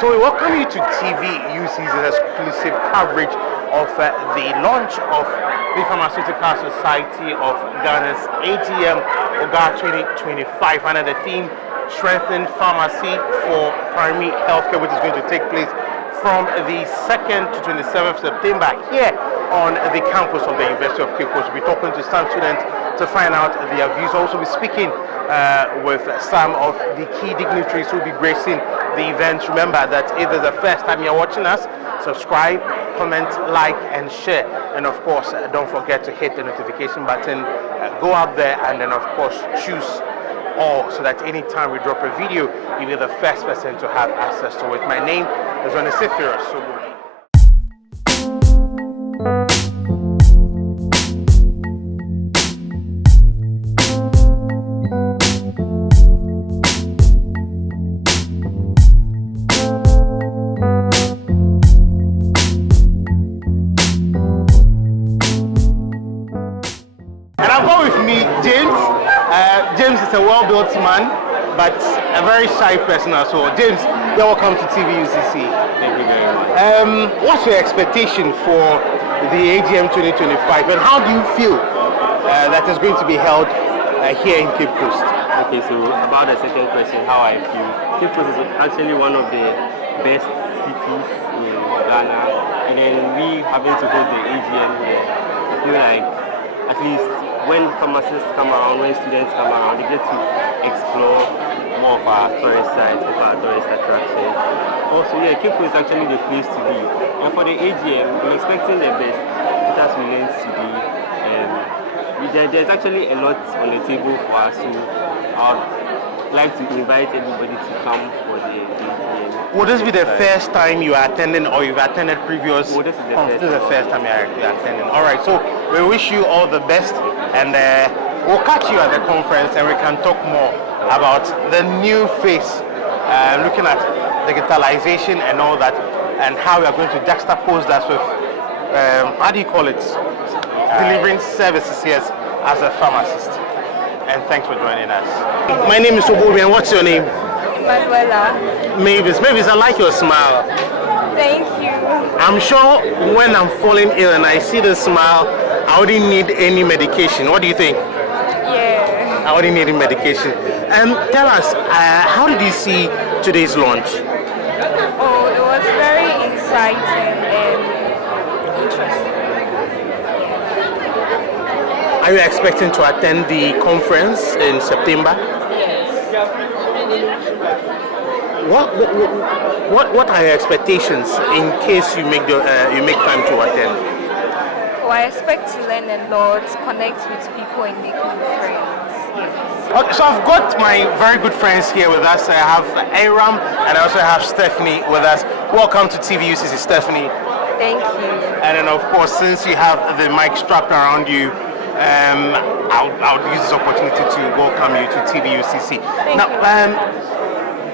So we welcome you to TV UCC's exclusive coverage of the launch of the Pharmaceutical Society of Ghana's AGM OGA 2025 under the theme Strengthen Pharmacy for Primary Healthcare, which is going to take place from the 2nd to 27th September here on the campus of the University of Cape Coast. We'll be talking to some students to find out their views. Also, we'll be speaking with some of the key dignitaries who will be gracing the event. Remember that if it's the first time you're watching us, subscribe, comment, like, and share. And of course, don't forget to hit the notification button. Go out there and then, of course, choose all so that anytime we drop a video, you'll be the first person to have access to it. My name is Onesifira Sobo. James is a well-built man, but a very shy person as well. James, you're welcome to TV UCC. Thank you very much. What's your expectation for the AGM 2025, and how do you feel that is going to be held here in Cape Coast? Okay, so about the second question, how I feel. Cape Coast is actually one of the best cities in Ghana, and then we having to host the AGM here, I feel like at least when pharmacists come around, when students come around, they get to explore more of our tourist sites, of our tourist attractions. Also, yeah, Cape Coast is actually the place to be. And for the AGM, we're expecting the best. It has meant to be. There's actually a lot on the table for us, so I'd like to invite everybody to come for the AGM. Would this be the first time you are attending, or you've attended previous? This is the first time you're attending. All right, so we wish you all the best, and we'll catch you at the conference, and we can talk more about the new face, looking at digitalization and all that, and how we are going to juxtapose that with, how do you call it, delivering services here as a pharmacist. And thanks for joining us. My name is Obobi, and what's your name? Mavis, I like your smile. Thank you. I'm sure when I'm falling ill and I see the smile, I wouldn't need any medication. What do you think? Yeah. I wouldn't need any medication. Tell us, how did you see today's launch? Oh, it was very exciting and interesting. Are you expecting to attend the conference in September? What are your expectations in case you make time to attend? Well, I expect to learn a lot, connect with people and make new friends. Okay, so I've got my very good friends here with us. I have Aram and I also have Stephanie with us. Welcome to TV UCC, Stephanie. Thank you. And then of course, since you have the mic strapped around you, I'll use this opportunity to welcome you to TV UCC.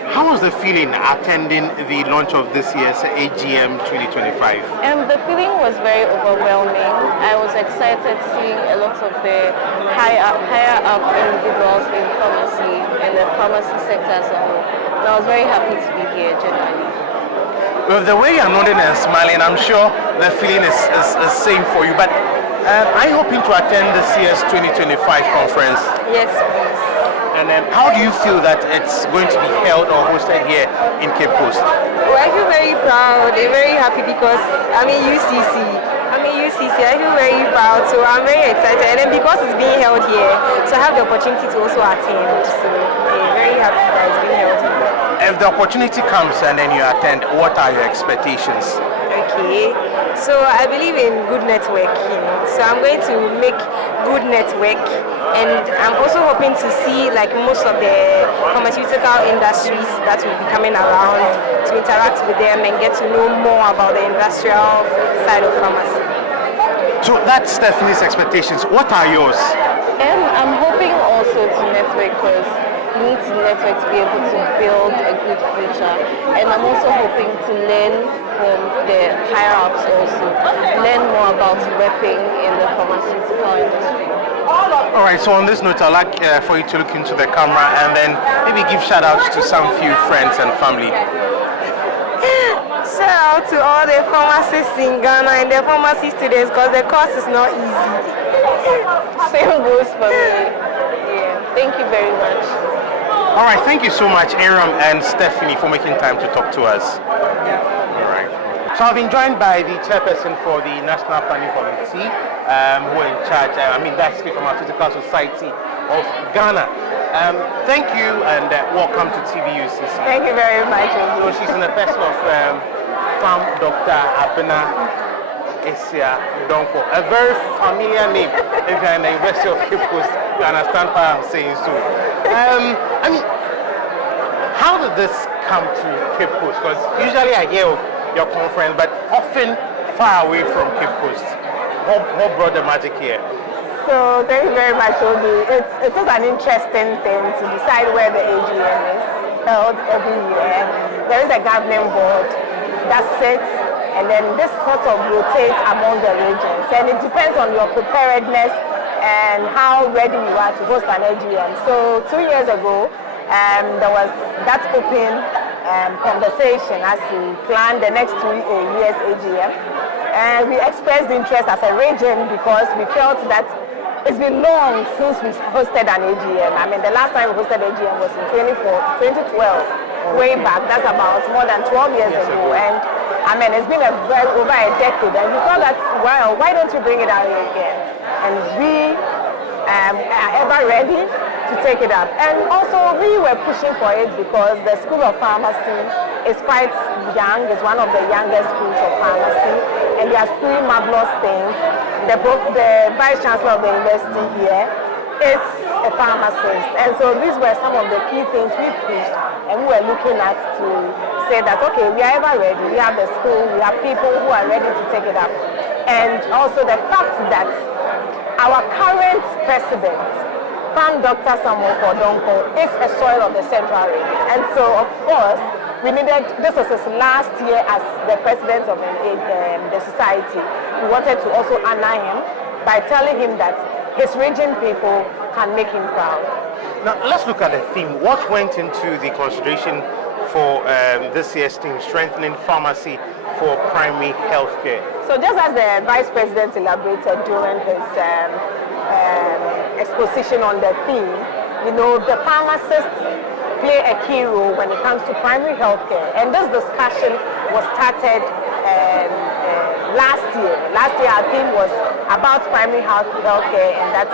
How was the feeling attending the launch of this year's AGM 2025? The feeling was very overwhelming. I was excited seeing a lot of the higher up individuals in pharmacy and the pharmacy sector as a whole. And I was very happy to be here generally. Well, the way you're nodding and smiling, I'm sure the feeling is same for you. But are you hoping to attend this year's 2025 conference? Yes, please. And how do you feel that it's going to be held or hosted here in Cape Coast? Well, I feel very proud and very happy because I'm in UCC. I feel very proud, so I'm very excited. And then because it's being held here, so I have the opportunity to also attend. So very happy that it's being held here. If the opportunity comes and then you attend, what are your expectations? Okay, so I believe in good networking. So I'm going to make good network, and I'm also hoping to see like most of the pharmaceutical industries that will be coming around to interact with them and get to know more about the industrial side of pharmacy. So that's Stephanie's expectations. What are yours? I'm hoping also to network because you need to network to be able to build a good future. And I'm also hoping to learn from the higher ups also, learn more about repping in the pharmaceutical industry. All right, so on this note, I'd like for you to look into the camera and then maybe give shout outs to some few friends and family. out to all the pharmacists in Ghana and the pharmacy students because the course is not easy. Same goes for me. Yeah, thank you very much. All right, thank you so much, Aram and Stephanie, for making time to talk to us. All right. So I've been joined by the chairperson for the National Planning Committee, who are in charge. That's the Pharmaceutical Society of Ghana. Thank you and welcome to TVUCC. Thank you very much. So she's in the person of Farm Dr. Abena Esia Donko, a very familiar name if you're in the University of Cape Coast. You understand why I'm saying so. How did this come to Cape Coast? Because usually I hear of your conference, but often far away from Cape Coast. What brought the magic here? So thank you very much, Obi. It is an interesting thing to decide where the AGM is held every year. There is a governing board that sits, and then this sort of rotates among the regions. And it depends on your preparedness and how ready you are to host an AGM. So 2 years ago, there was that open conversation as we planned the next 2 years AGM. And we expressed interest as a region because we felt that it's been long since we hosted an AGM. The last time we hosted AGM was in 2012, way back. That's about more than 12 years ago. And it's been over a decade. And we thought that, well, why don't you bring it out here again? And we are ever ready to take it up. And also, we were pushing for it because the School of Pharmacy is quite young. It's one of the youngest schools of pharmacy. And they are doing marvelous things. The Vice Chancellor of the university here is a pharmacist. And so these were some of the key things we pushed and we were looking at to say that, okay, we are ever ready. We have the school, we have people who are ready to take it up. And also the fact that our current president, Dr. Samuel Kodonko, is a soil of the Central Region. And so, of course, we needed, this was his last year as the president of the society. We wanted to also honor him by telling him that his region people can make him proud. Now, let's look at the theme. What went into the consideration for this year's theme, strengthening pharmacy for primary health care? So just as the vice president elaborated during his exposition on the theme, the pharmacists play a key role when it comes to primary health care. And this discussion was started last year. Last year our theme was about primary health care and that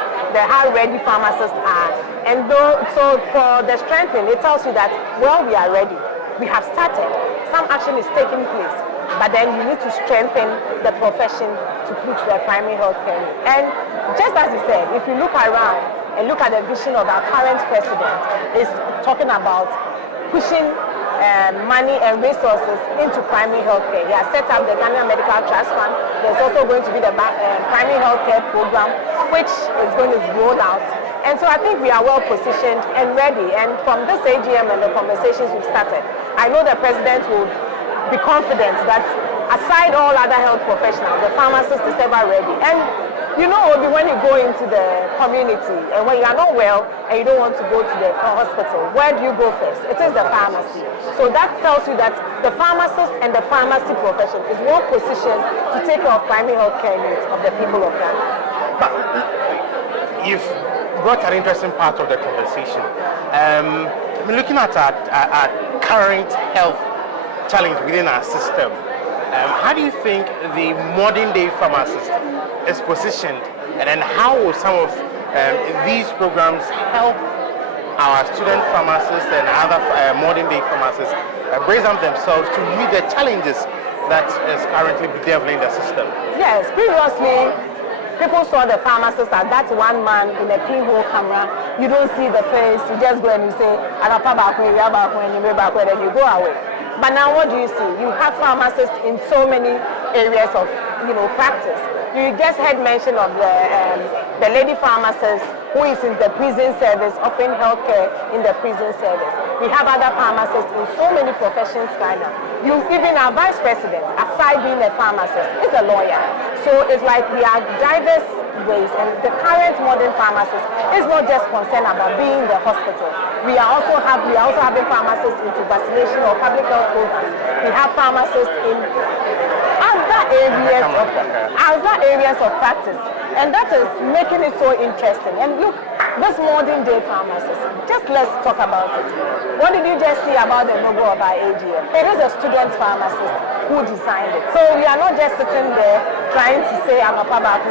how ready pharmacists are. And so for the strengthening, it tells you that, well, we are ready. We have started. Some action is taking place. But then you need to strengthen the profession to put the primary health care. And just as you said, if you look around and look at the vision of our current president, is talking about pushing money and resources into primary health care. He has set up the Ghana Medical Trust Fund. There's also going to be the primary health care program, which is going to roll out. And so I think we are well positioned and ready. And from this AGM and the conversations we've started, I know the president will be confident that aside all other health professionals, the pharmacist is ever ready. And Obi, when you go into the community and when you are not well and you don't want to go to the hospital, where do you go first? It is the pharmacy. So that tells you that the pharmacist and the pharmacy profession is well positioned to take care of primary health care needs of the people of Ghana. But you've brought an interesting part of the conversation. Looking at our current health challenge within our system, how do you think the modern day pharmacist is positioned, and then how will some of these programs help our student pharmacists and other modern day pharmacists brace up themselves to meet the challenges that is currently bedeviling the system? Yes, previously people saw the pharmacist as that one man in a pinhole camera. You don't see the face, you just go and you say, and then you go away. But now what do you see? You have pharmacists in so many areas of practice. You just heard mention of the lady pharmacist who is in the prison service, offering healthcare in the prison service. We have other pharmacists in so many professions right now. Even our vice president, aside being a pharmacist, is a lawyer. So it's like we are diverse ways, and the current modern pharmacist is not just concerned about being the hospital. We are also having pharmacists into vaccination or public health programs. We have pharmacists in other areas of practice, and that is making it so interesting. And look, this modern day pharmacist, just let's talk about it. What did you just see about the logo of our AGM? It is a student pharmacist who designed it. So we are not just sitting there trying to say I'm a Pabak.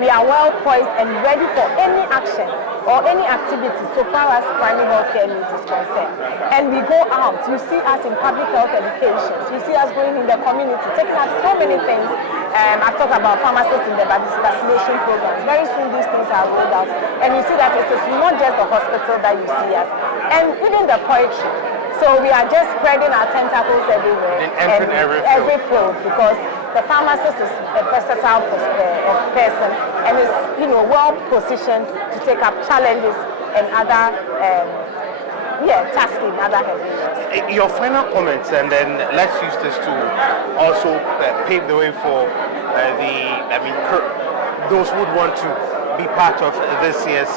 We are well poised and ready for any action or any activity so far as primary health care needs is concerned. And we go out, you see us in public health education, you see us going in the community, taking up so many things. I talk about pharmacists in the vaccination programs. Very soon these things are rolled out. And you see that it is not just the hospital that you see us, and even the poetry. So we are just spreading our tentacles everywhere. And every field, because the pharmacist is a versatile person and is well positioned to take up challenges and other tasks in other areas. Your final comments, and then let's use this to also pave the way for those who would want to be part of this year's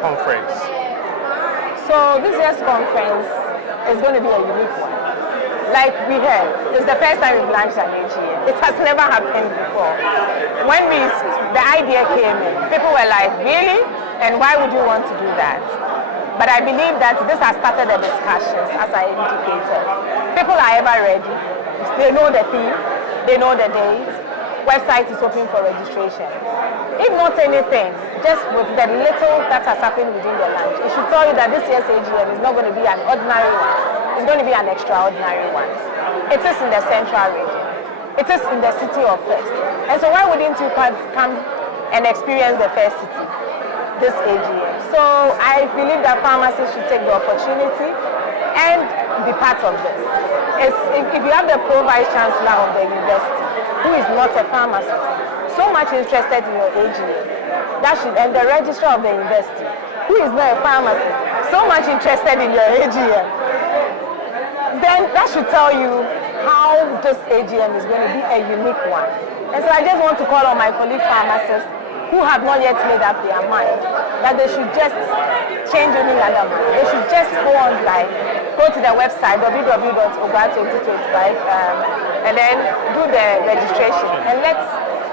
conference. So this year's conference is going to be a unique one. Like we heard, it's the first time we've launched an AGM. It has never happened before. When the idea came in, people were like, really? And why would you want to do that? But I believe that this has started the discussions, as I indicated. People are ever ready. They know the theme, they know the date. Website is open for registration. If not anything, just with the little that has happened within the launch, it should tell you that this year's AGM is not going to be an ordinary one. It's going to be an extraordinary one. It is in the central region. It is in the city of First. And so why wouldn't you come and experience the First city, this AGM? So I believe that pharmacists should take the opportunity and be part of this. If you have the Pro-Vice Chancellor of the university, who is not a pharmacist, so much interested in your AGM, and the registrar of the university, who is not a pharmacist, so much interested in your AGM, then that should tell you how this AGM is going to be a unique one. And so I just want to call on my colleague pharmacists who have not yet made up their mind that they should just change any other mind. They should just go online, go to the website www.oga2025 and then do the registration, and let's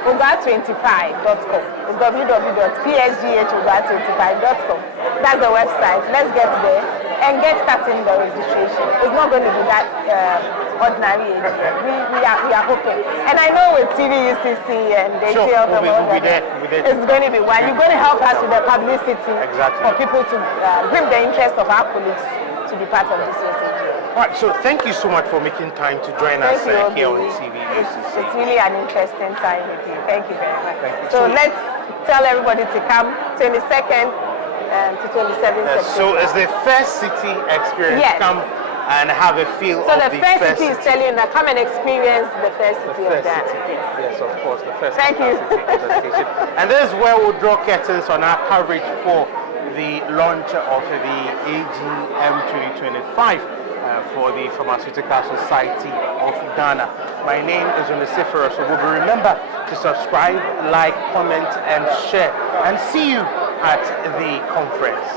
oga25.com. It's www.psgh.oga25.com. That's the website. Let's get there and get starting the registration. It's not going to be that ordinary AGM. We are hoping. And I know with TVUCC and the AGM, it's going to be one. You're going to help us with the publicity for people to bring the interest of our colleagues to be part of this year's AGM. All right, so thank you so much for making time to join us here on TVUCC. It's really an interesting time with you. Thank you very much. So let's tell everybody to come 22nd to 27th September. So it's the First City experience. Yes. Come and have a feel so of the First City is telling you that come and experience the First City of Ghana. Yes, of course, the First Thank City. you. And this is where we'll draw curtains on our coverage for the launch of the AGM 2025 for the Pharmaceutical Society of Ghana. My name is Onisiferos Obubu. Remember to subscribe, like, comment, and share. And see you at the conference.